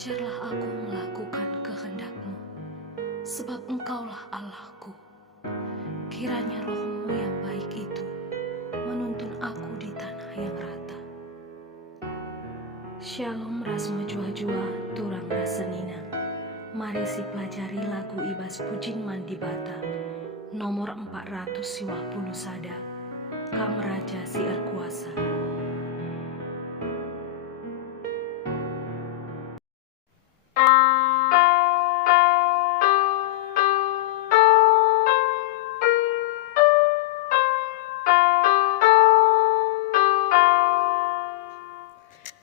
Ajarlah aku melakukan kehendak-Mu, sebab Engkaulah Allahku. Kiranya roh-Mu yang baik itu menuntun aku di tanah yang rata. Shalom ras Mejuah Turang ras Senina. Mari si pelajari lagu ibas pujin mandi bata nomor 420 sada. Kam Raja Si Erkuasa.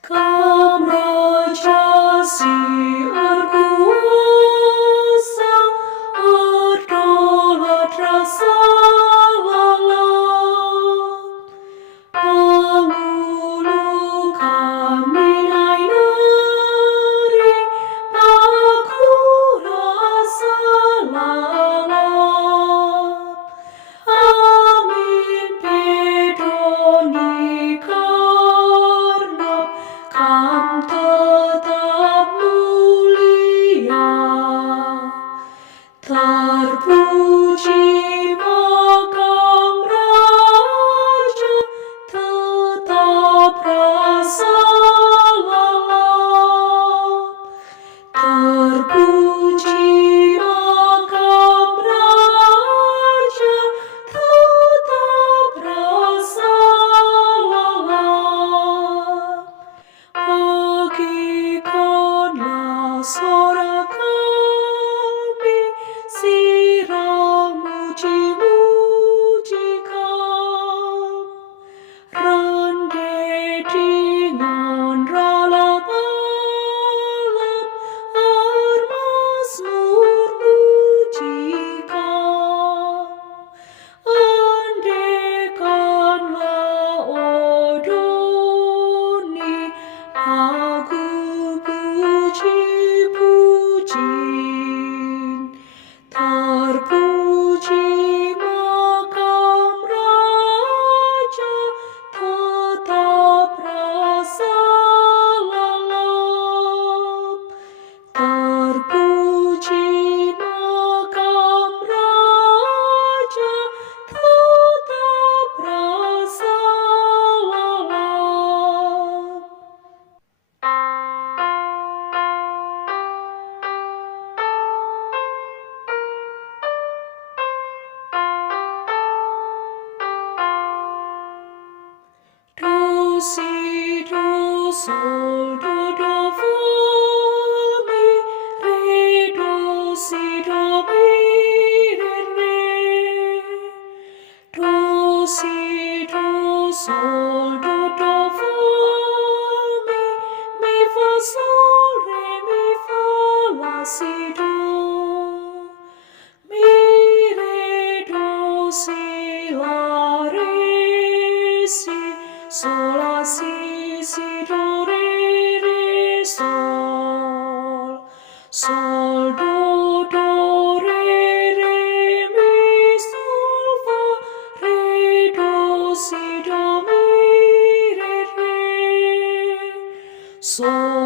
Kam Raja Si Erkuasa, erdaulat rasa lalat, pengulu kami dari aku rasa lalat. Amin pedoni karena Kam tetap mulia. Terpuji makam raja tetap rasa lalap. Terpuji makam raja tetap rasa lalap. Bagikanlah suara kami, sirang muji-mujikan. Rendeh dengan ralap-alap, Mazmur pujikan. Andaikanlah odoni lagu puji-pujin. Terpuji makam raja tetap rasa lalap. Terpuji makam raja tetap rasa lalap. Do, si, do, sol, do, do, fa, mi, re, do, si, do, mi, re. Do, si, do, sol, do, do, fa, mi, fa, sol, re, mi, fa, la, si, do. Mi, re, do, si, la, re, si, sol, la, si, do, re, sol. Sol, do, re, mi, sol, fa, re, do, si, do, mi, re. Sol,